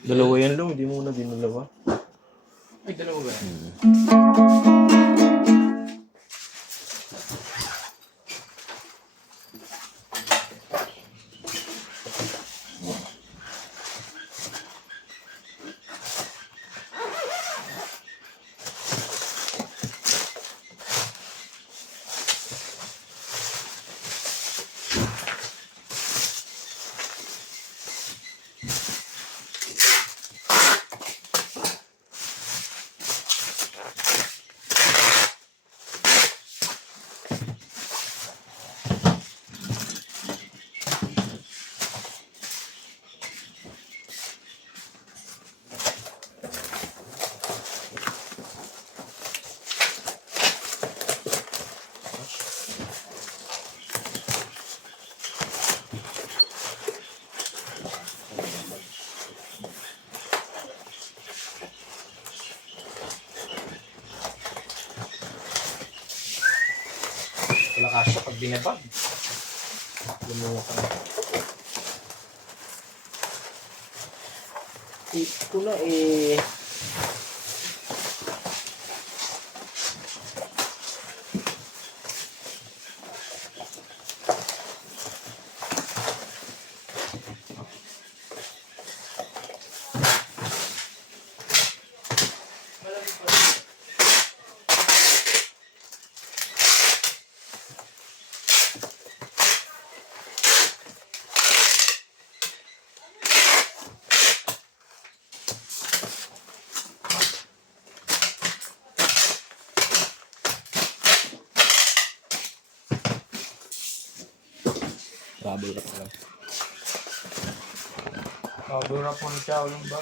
Dalawa yan lang, hindi mo na dinalawa. Ay, dalawa ba? Wala ka siya pag binabag. Lumuha ka na. Ito na eh. Bubble wrap lang. Bubble wrap mo na siya ulang ba?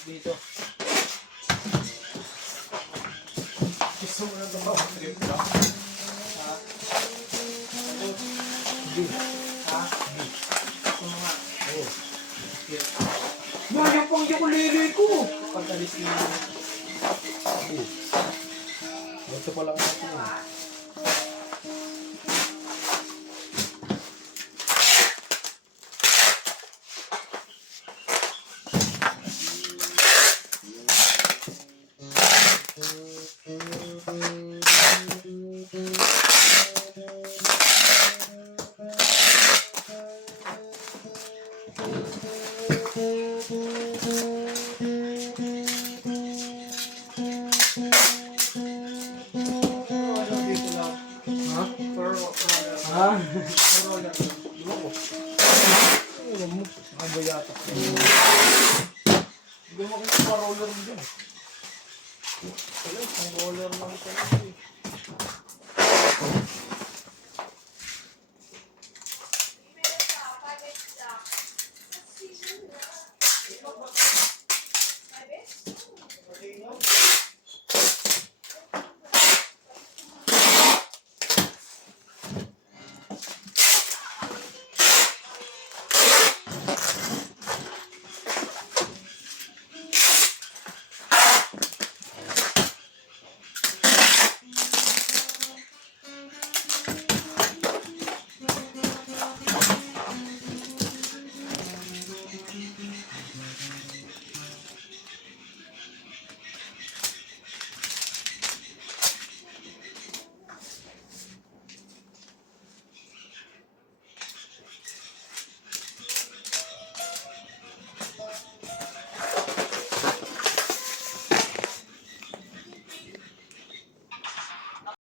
Dito. Gusto mo na gumawa ng trip lang? Ha? B. Ha? B. Gusto mo nga? Oo. Mayang pang ukulele ko! Pag-alis niya. Oo. Ito pala ka natin. Ha? ba yata? Hindi mo makita pa roller mo dyan. Wala, isang roller lang ito.